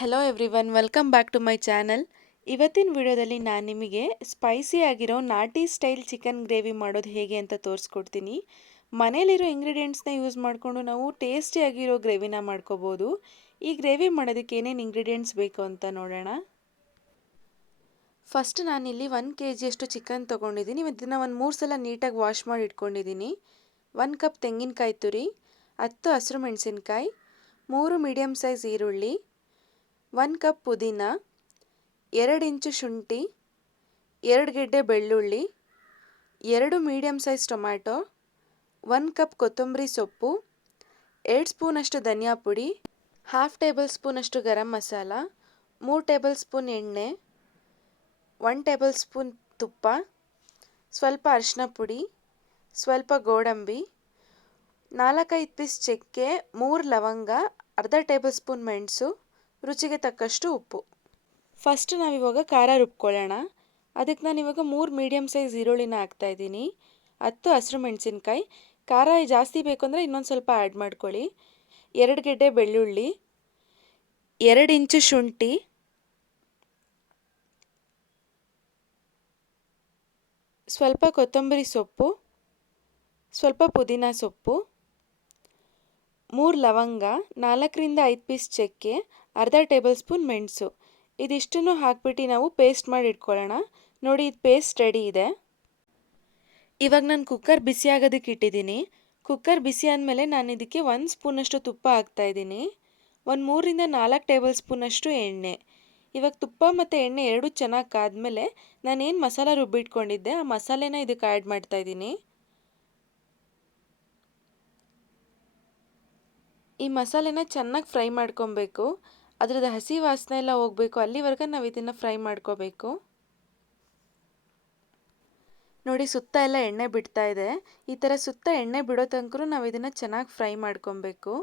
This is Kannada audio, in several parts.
Hello everyone, welcome back to my channel. ಇವತ್ತಿನ ವಿಡಿಯೋದಲ್ಲಿ ನಾನು ನಿಮಗೆ ಸ್ಪೈಸಿ ಆಗಿರೋ ನಾಟಿ ಸ್ಟೈಲ್ ಚಿಕನ್ ಗ್ರೇವಿ ಮಾಡೋದು ಹೇಗೆ ಅಂತ ತೋರಿಸ್ಕೊಡ್ತೀನಿ. ಮನೇಲಿರೋ ಇಂಗ್ರೀಡಿಯೆಂಟ್ಸ್ನ ಯೂಸ್ ಮಾಡಿಕೊಂಡು ನಾವು ಟೇಸ್ಟಿಯಾಗಿರೋ ಗ್ರೇವಿನ ಮಾಡ್ಕೋಬೋದು. ಈ ಗ್ರೇವಿ ಮಾಡೋದಕ್ಕೆ ಏನೇನು ಇಂಗ್ರೀಡಿಯೆಂಟ್ಸ್ ಬೇಕು ಅಂತ ನೋಡೋಣ. ಫಸ್ಟ್ ನಾನಿಲ್ಲಿ 1 kg ಚಿಕನ್ ತೊಗೊಂಡಿದ್ದೀನಿ. ಇದನ್ನು ಒಂದು 3 ಸಲ ನೀಟಾಗಿ ವಾಶ್ ಮಾಡಿ ಇಟ್ಕೊಂಡಿದ್ದೀನಿ. 1 ಕಪ್ ತೆಂಗಿನಕಾಯಿ ತುರಿ, 10 ಹಸಿರು ಮೆಣಸಿನ್ಕಾಯಿ, 3 ಮೀಡಿಯಮ್ ಸೈಜ್ ಈರುಳ್ಳಿ, 1 ಕಪ್ ಪುದೀನ, 2 ಇಂಚು ಶುಂಠಿ, 2 ಗೆಡ್ಡೆ ಬೆಳ್ಳುಳ್ಳಿ, 2 ಮೀಡಿಯಮ್ ಸೈಜ್ ಟೊಮ್ಯಾಟೊ, 1 ಕಪ್ ಕೊತ್ತಂಬರಿ ಸೊಪ್ಪು, 2 ಸ್ಪೂನಷ್ಟು ಧನಿಯಾ ಪುಡಿ, ಹಾಫ್ ಟೇಬಲ್ ಸ್ಪೂನಷ್ಟು ಗರಂ ಮಸಾಲ, 3 ಟೇಬಲ್ ಸ್ಪೂನ್ ಎಣ್ಣೆ, 1 ಟೇಬಲ್ ಸ್ಪೂನ್ ತುಪ್ಪ, ಸ್ವಲ್ಪ ಅರಿಶಿನ ಪುಡಿ, ಸ್ವಲ್ಪ ಗೋಡಂಬಿ, 4-5 ಪೀಸ್ ಚಕ್ಕೆ, 3 ಲವಂಗ, ಅರ್ಧ ಟೇಬಲ್ ಸ್ಪೂನ್ ಮೆಣಸು, ರುಚಿಗೆ ತಕ್ಕಷ್ಟು ಉಪ್ಪು. ಫಸ್ಟ್ ನಾವಿವಾಗ ಖಾರ ರುಬ್ಕೊಳ್ಳೋಣ. ಅದಕ್ಕೆ ನಾನಿವಾಗ 3 ಮೀಡಿಯಮ್ ಸೈಜ್ ಈರುಳ್ಳಿನ ಹಾಕ್ತಾಯಿದ್ದೀನಿ, 10 ಹಸಿರು ಮೆಣಸಿನ್ಕಾಯಿ, ಖಾರ ಜಾಸ್ತಿ ಬೇಕು ಅಂದರೆ ಇನ್ನೊಂದು ಸ್ವಲ್ಪ ಆ್ಯಡ್ ಮಾಡ್ಕೊಳ್ಳಿ, 2 ಗೆಡ್ಡೆ ಬೆಳ್ಳುಳ್ಳಿ, 2 ಇಂಚು ಶುಂಠಿ, ಸ್ವಲ್ಪ ಕೊತ್ತಂಬರಿ ಸೊಪ್ಪು, ಸ್ವಲ್ಪ ಪುದೀನ ಸೊಪ್ಪು, 3 ಲವಂಗ, 4-5 ಪೀಸ್ ಚಕ್ಕೆ, ಅರ್ಧ ಟೇಬಲ್ ಸ್ಪೂನ್ ಮೆಣಸು. ಇದಿಷ್ಟನ್ನು ಹಾಕ್ಬಿಟ್ಟು ನಾವು ಪೇಸ್ಟ್ ಮಾಡಿ ಇಟ್ಕೊಳ್ಳೋಣ. ನೋಡಿ, ಇದು ಪೇಸ್ಟ್ ರೆಡಿ ಇದೆ. ಇವಾಗ ನಾನು ಕುಕ್ಕರ್ ಬಿಸಿ ಆಗೋದಕ್ಕೆ ಇಟ್ಟಿದ್ದೀನಿ. ಕುಕ್ಕರ್ ಬಿಸಿ ಆದಮೇಲೆ ನಾನು ಇದಕ್ಕೆ 1 ಸ್ಪೂನಷ್ಟು ತುಪ್ಪ ಹಾಕ್ತಾಯಿದ್ದೀನಿ, ಒಂದು 3-4 ಟೇಬಲ್ ಸ್ಪೂನಷ್ಟು ಎಣ್ಣೆ. ಇವಾಗ ತುಪ್ಪ ಮತ್ತು ಎಣ್ಣೆ ಎರಡೂ ಚೆನ್ನಾಗಿ ಕಾದ್ಮೇಲೆ ನಾನೇನು ಮಸಾಲ ರುಬ್ಬಿಟ್ಕೊಂಡಿದ್ದೆ ಆ ಮಸಾಲೆನ ಇದಕ್ಕೆ ಆ್ಯಡ್ ಮಾಡ್ತಾಯಿದ್ದೀನಿ. ಈ ಮಸಾಲೆನ ಚೆನ್ನಾಗಿ ಫ್ರೈ ಮಾಡ್ಕೊಬೇಕು. ಅದರದ್ದು ಹಸಿ ವಾಸನೆ ಎಲ್ಲ ಹೋಗಬೇಕು, ಅಲ್ಲಿವರೆಗೆ ನಾವು ಇದನ್ನು ಫ್ರೈ ಮಾಡ್ಕೋಬೇಕು. ನೋಡಿ, ಸುತ್ತ ಎಲ್ಲ ಎಣ್ಣೆ ಬಿಡ್ತಾ ಇದೆ. ಈ ಥರ ಸುತ್ತ ಎಣ್ಣೆ ಬಿಡೋ ತನಕ ನಾವು ಇದನ್ನು ಚೆನ್ನಾಗಿ ಫ್ರೈ ಮಾಡ್ಕೊಬೇಕು.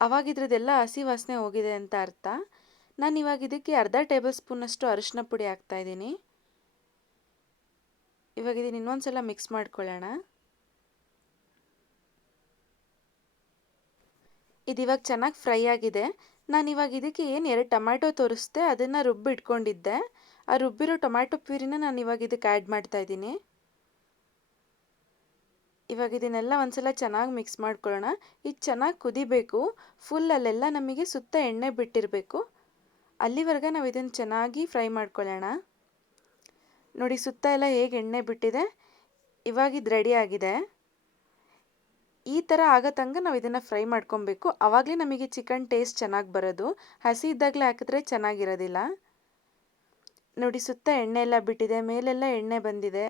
ಆವಾಗ ಇದ್ರದ್ದೆಲ್ಲ ಹಸಿ ವಾಸನೆ ಹೋಗಿದೆ ಅಂತ ಅರ್ಥ. ನಾನು ಇವಾಗ ಇದಕ್ಕೆ ಅರ್ಧ ಟೇಬಲ್ ಸ್ಪೂನಷ್ಟು ಅರಿಶಿನ ಪುಡಿ ಹಾಕ್ತಾಯಿದ್ದೀನಿ. ಇವಾಗ ಇದನ್ನು ಇನ್ನೊಂದು ಸಲ ಮಿಕ್ಸ್ ಮಾಡ್ಕೊಳ್ಳೋಣ. ಇದು ಇವಾಗ ಚೆನ್ನಾಗಿ ಫ್ರೈ ಆಗಿದೆ. ನಾನು ಇವಾಗ ಇದಕ್ಕೆ ಏನು 2 ಟೊಮ್ಯಾಟೊ ತೋರಿಸ್ದೆ ಅದನ್ನು ರುಬ್ಬಿಟ್ಕೊಂಡಿದ್ದೆ. ಆ ರುಬ್ಬಿರೋ ಟೊಮ್ಯಾಟೊ ಪ್ಯೂರಿನ ನಾನು ಇವಾಗ ಇದಕ್ಕೆ ಆ್ಯಡ್ ಮಾಡ್ತಾಯಿದ್ದೀನಿ. ಇವಾಗ ಇದನ್ನೆಲ್ಲ ಒಂದ್ಸಲ ಚೆನ್ನಾಗಿ ಮಿಕ್ಸ್ ಮಾಡ್ಕೊಳ್ಳೋಣ. ಇದು ಚೆನ್ನಾಗಿ ಕುದಿಬೇಕು. ಫುಲ್ ಅಲ್ಲೆಲ್ಲ ನಮಗೆ ಸುತ್ತ ಎಣ್ಣೆ ಬಿಟ್ಟಿರಬೇಕು. ಅಲ್ಲಿವರೆಗೆ ನಾವು ಇದನ್ನು ಚೆನ್ನಾಗಿ ಫ್ರೈ ಮಾಡ್ಕೊಳ್ಳೋಣ. ನೋಡಿ, ಸುತ್ತ ಎಲ್ಲ ಹೇಗೆ ಎಣ್ಣೆ ಬಿಟ್ಟಿದೆ. ಇವಾಗ ಇದು ರೆಡಿ ಆಗಿದೆ. ಈ ಥರ ಆಗೋ ತನಕ ನಾವು ಇದನ್ನು ಫ್ರೈ ಮಾಡ್ಕೊಬೇಕು. ಆವಾಗಲೇ ನಮಗೆ ಚಿಕನ್ ಟೇಸ್ಟ್ ಚೆನ್ನಾಗಿ ಬರೋದು. ಹಸಿ ಇದ್ದಾಗಲೇ ಹಾಕಿದ್ರೆ ಚೆನ್ನಾಗಿರೋದಿಲ್ಲ. ನೋಡಿ, ಸುತ್ತ ಎಣ್ಣೆ ಎಲ್ಲ ಬಿಟ್ಟಿದೆ, ಮೇಲೆಲ್ಲ ಎಣ್ಣೆ ಬಂದಿದೆ.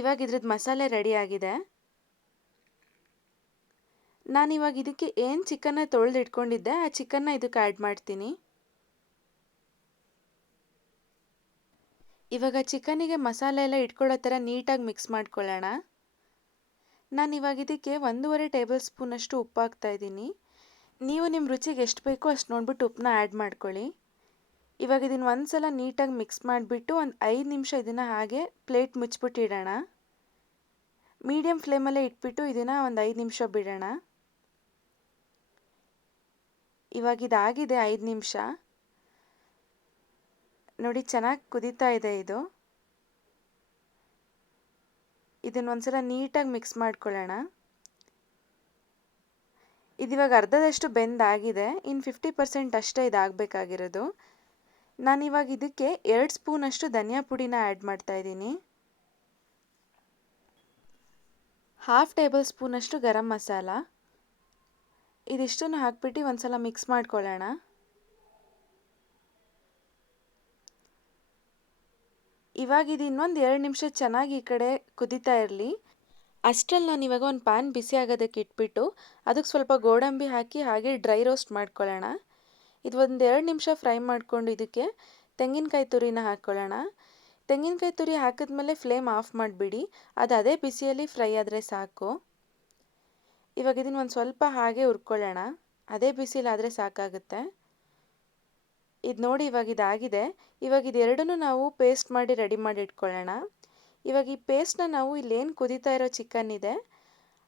ಇವಾಗ ಇದ್ರದ್ದು ಮಸಾಲೆ ರೆಡಿ ಆಗಿದೆ. ನಾನಿವಾಗ ಇದಕ್ಕೆ ಏನು ಚಿಕನ್ನ ತೊಳೆದು ಇಟ್ಕೊಂಡಿದ್ದೆ ಆ ಚಿಕನ್ನ ಇದಕ್ಕೆ ಆ್ಯಡ್ ಮಾಡ್ತೀನಿ. ಇವಾಗ ಚಿಕನಿಗೆ ಮಸಾಲೆ ಎಲ್ಲ ಇಟ್ಕೊಳ್ಳೋ ಥರ ನೀಟಾಗಿ ಮಿಕ್ಸ್ ಮಾಡ್ಕೊಳ್ಳೋಣ. ನಾನಿವಾಗ ಇದಕ್ಕೆ 1.5 ಟೇಬಲ್ ಸ್ಪೂನಷ್ಟು ಉಪ್ಪು ಹಾಕ್ತಾಯಿದ್ದೀನಿ. ನೀವು ನಿಮ್ಮ ರುಚಿಗೆ ಎಷ್ಟು ಬೇಕೋ ಅಷ್ಟು ನೋಡಿಬಿಟ್ಟು ಉಪ್ಪನ್ನ ಆ್ಯಡ್ ಮಾಡ್ಕೊಳ್ಳಿ. ಇವಾಗ ಇದನ್ನು ಒಂದು ಸಲ ನೀಟಾಗಿ ಮಿಕ್ಸ್ ಮಾಡಿಬಿಟ್ಟು ಒಂದು 5 ನಿಮಿಷ ಇದನ್ನು ಹಾಗೆ ಪ್ಲೇಟ್ ಮುಚ್ಚಿಬಿಟ್ಟು ಇಡೋಣ. ಮೀಡಿಯಮ್ ಫ್ಲೇಮಲ್ಲೇ ಇಟ್ಬಿಟ್ಟು ಇದನ್ನು ಒಂದು 5 ನಿಮಿಷ ಬಿಡೋಣ. ಇವಾಗ ಇದಾಗಿದೆ 5 ನಿಮಿಷ. ನೋಡಿ, ಚೆನ್ನಾಗಿ ಕುದೀತಾ ಇದೆ ಇದು. ಇದನ್ನು ಒಂದ್ಸಲ ನೀಟಾಗಿ ಮಿಕ್ಸ್ ಮಾಡ್ಕೊಳ್ಳೋಣ. ಇದಿವಾಗ ಅರ್ಧದಷ್ಟು ಬೆಂದಾಗಿದೆ. ಇನ್ನು 50% ಅಷ್ಟೇ ಇದಾಗಬೇಕಾಗಿರೋದು. ನಾನಿವಾಗ ಇದಕ್ಕೆ 2 ಸ್ಪೂನಷ್ಟು ಧನಿಯಾ ಪುಡಿನ ಆ್ಯಡ್ ಮಾಡ್ತಾಯಿದ್ದೀನಿ, ಹಾಫ್ ಟೇಬಲ್ ಸ್ಪೂನಷ್ಟು ಗರಂ ಮಸಾಲ. ಇದಿಷ್ಟನ್ನು ಹಾಕ್ಬಿಟ್ಟು ಒಂದ್ಸಲ ಮಿಕ್ಸ್ ಮಾಡ್ಕೊಳ್ಳೋಣ. ಇವಾಗ ಇದು ಇನ್ನೊಂದು 2 ನಿಮಿಷ ಚೆನ್ನಾಗಿ ಈ ಕಡೆ ಕುದೀತಾ ಇರಲಿ. ಅಷ್ಟರಲ್ಲಿ ನಾನು ಇವಾಗ ಒಂದು ಪ್ಯಾನ್ ಬಿಸಿ ಆಗೋದಕ್ಕೆ ಇಟ್ಬಿಟ್ಟು ಅದಕ್ಕೆ ಸ್ವಲ್ಪ ಗೋಡಂಬಿ ಹಾಕಿ ಹಾಗೆ ಡ್ರೈ ರೋಸ್ಟ್ ಮಾಡ್ಕೊಳ್ಳೋಣ. ಇದು ಒಂದು 2 ನಿಮಿಷ ಫ್ರೈ ಮಾಡಿಕೊಂಡು ಇದಕ್ಕೆ ತೆಂಗಿನಕಾಯಿ ತುರಿನ ಹಾಕ್ಕೊಳ್ಳೋಣ. ತೆಂಗಿನಕಾಯಿ ತುರಿ ಹಾಕಿದ್ಮೇಲೆ ಫ್ಲೇಮ್ ಆಫ್ ಮಾಡಿಬಿಡಿ. ಅದು ಅದೇ ಬಿಸಿಯಲ್ಲಿ ಫ್ರೈ ಆದರೆ ಸಾಕು. ಇವಾಗ ಇದನ್ನು ಒಂದು ಸ್ವಲ್ಪ ಹಾಗೆ ಹುರ್ಕೊಳ್ಳೋಣ. ಅದೇ ಬಿಸಿಲಾದರೆ ಸಾಕಾಗುತ್ತೆ. ಇದು ನೋಡಿ, ಇವಾಗ ಇದಾಗಿದೆ. ಇವಾಗ ಇದೆರಡನ್ನೂ ನಾವು ಪೇಸ್ಟ್ ಮಾಡಿ ರೆಡಿ ಮಾಡಿ ಇಟ್ಕೊಳ್ಳೋಣ. ಇವಾಗ ಈ ಪೇಸ್ಟ್ನ ನಾವು ಇಲ್ಲೇನು ಕುದೀತಾ ಇರೋ ಚಿಕನ್ ಇದೆ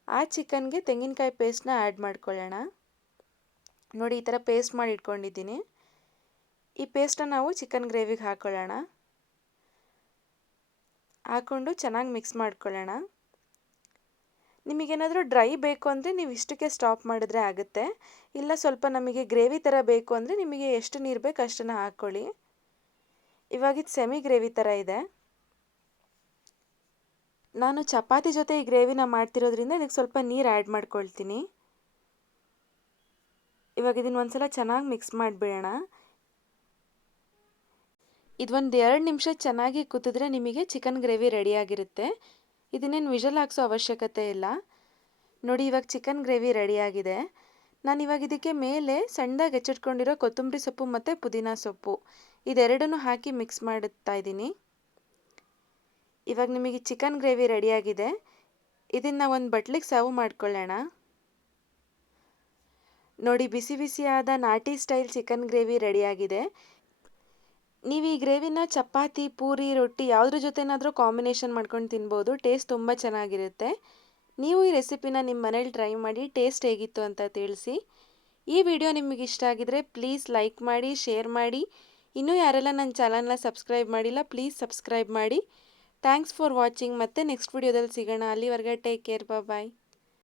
ಆ ಚಿಕನ್ಗೆ ತೆಂಗಿನಕಾಯಿ ಪೇಸ್ಟ್ನ ಆ್ಯಡ್ ಮಾಡ್ಕೊಳ್ಳೋಣ. ನೋಡಿ ಈ ಥರ ಪೇಸ್ಟ್ ಮಾಡಿ ಇಟ್ಕೊಂಡಿದ್ದೀನಿ. ಈ ಪೇಸ್ಟನ್ನು ನಾವು ಚಿಕನ್ ಗ್ರೇವಿಗೆ ಹಾಕ್ಕೊಳ್ಳೋಣ. ಹಾಕ್ಕೊಂಡು ಚೆನ್ನಾಗಿ ಮಿಕ್ಸ್ ಮಾಡ್ಕೊಳ್ಳೋಣ. ನಿಮಗೇನಾದರೂ ಡ್ರೈ ಬೇಕು ಅಂದರೆ ನೀವು ಇಷ್ಟಕ್ಕೆ ಸ್ಟಾಪ್ ಮಾಡಿದ್ರೆ ಆಗುತ್ತೆ. ಇಲ್ಲ ಸ್ವಲ್ಪ ನಮಗೆ ಗ್ರೇವಿ ಥರ ಬೇಕು ಅಂದರೆ ನಿಮಗೆ ಎಷ್ಟು ನೀರು ಬೇಕು ಅಷ್ಟನ್ನು ಹಾಕ್ಕೊಳ್ಳಿ. ಇವಾಗ ಇದು ಸೆಮಿ ಗ್ರೇವಿ ಥರ ಇದೆ. ನಾನು ಚಪಾತಿ ಜೊತೆ ಈ ಗ್ರೇವಿನ ಮಾಡ್ತಿರೋದ್ರಿಂದ ಇದಕ್ಕೆ ಸ್ವಲ್ಪ ನೀರು ಆ್ಯಡ್ ಮಾಡ್ಕೊಳ್ತೀನಿ. ಇವಾಗ ಇದನ್ನು ಒಂದ್ಸಲ ಚೆನ್ನಾಗಿ ಮಿಕ್ಸ್ ಮಾಡಿಬಿಡೋಣ. ಇದೊಂದು 2 ನಿಮಿಷ ಚೆನ್ನಾಗಿ ಕುದಿದ್ರೆ ನಿಮಗೆ ಚಿಕನ್ ಗ್ರೇವಿ ರೆಡಿಯಾಗಿರುತ್ತೆ. ಇದನ್ನೇನು ವಿಷಲ್ ಹಾಕ್ಸೋ ಅವಶ್ಯಕತೆ ಇಲ್ಲ. ನೋಡಿ ಇವಾಗ ಚಿಕನ್ ಗ್ರೇವಿ ರೆಡಿಯಾಗಿದೆ. ನಾನು ಇವಾಗ ಇದಕ್ಕೆ ಮೇಲೆ ಸಣ್ಣದಾಗಿ ಹೆಚ್ಚಿಟ್ಕೊಂಡಿರೋ ಕೊತ್ತಂಬರಿ ಸೊಪ್ಪು ಮತ್ತು ಪುದೀನ ಸೊಪ್ಪು ಇದೆರಡನ್ನೂ ಹಾಕಿ ಮಿಕ್ಸ್ ಮಾಡುತ್ತಾ ಇದ್ದೀನಿ. ಇವಾಗ ನಿಮಗೆ ಚಿಕನ್ ಗ್ರೇವಿ ರೆಡಿಯಾಗಿದೆ. ಇದನ್ನು ಒಂದು ಬಟ್ಲಿಗೆ ಸರ್ವ್ ಮಾಡ್ಕೊಳ್ಳೋಣ. ನೋಡಿ ಬಿಸಿ ಬಿಸಿಯಾದ ನಾಟಿ ಸ್ಟೈಲ್ ಚಿಕನ್ ಗ್ರೇವಿ ರೆಡಿಯಾಗಿದೆ. ನೀವು ಈ ಗ್ರೇವಿನ ಚಪಾತಿ, ಪೂರಿ, ರೊಟ್ಟಿ ಯಾವುದ್ರ ಜೊತೆನಾದರೂ ಕಾಂಬಿನೇಷನ್ ಮಾಡ್ಕೊಂಡು ತಿನ್ಬೋದು. ಟೇಸ್ಟ್ ತುಂಬ ಚೆನ್ನಾಗಿರುತ್ತೆ. ನೀವು ಈ ರೆಸಿಪಿನ ನಿಮ್ಮ ಮನೇಲಿ ಟ್ರೈ ಮಾಡಿ ಟೇಸ್ಟ್ ಹೇಗಿತ್ತು ಅಂತ ತಿಳಿಸಿ. ಈ ವಿಡಿಯೋ ನಿಮಗೆ ಇಷ್ಟ ಆಗಿದರೆ ಪ್ಲೀಸ್ ಲೈಕ್ ಮಾಡಿ, ಶೇರ್ ಮಾಡಿ. ಇನ್ನೂ ಯಾರೆಲ್ಲ ನನ್ನ ಚಾನಲ್ನ ಸಬ್ಸ್ಕ್ರೈಬ್ ಮಾಡಿಲ್ಲ ಪ್ಲೀಸ್ ಸಬ್ಸ್ಕ್ರೈಬ್ ಮಾಡಿ. Thanks for watching. ಮತ್ತೆ ನೆಕ್ಸ್ಟ್ ವಿಡಿಯೋದಲ್ಲಿ ಸಿಗೋಣ. ಅಲ್ಲಿವರೆಗೆ ಟೇಕ್ ಕೇರ್, ಬಾಯ್.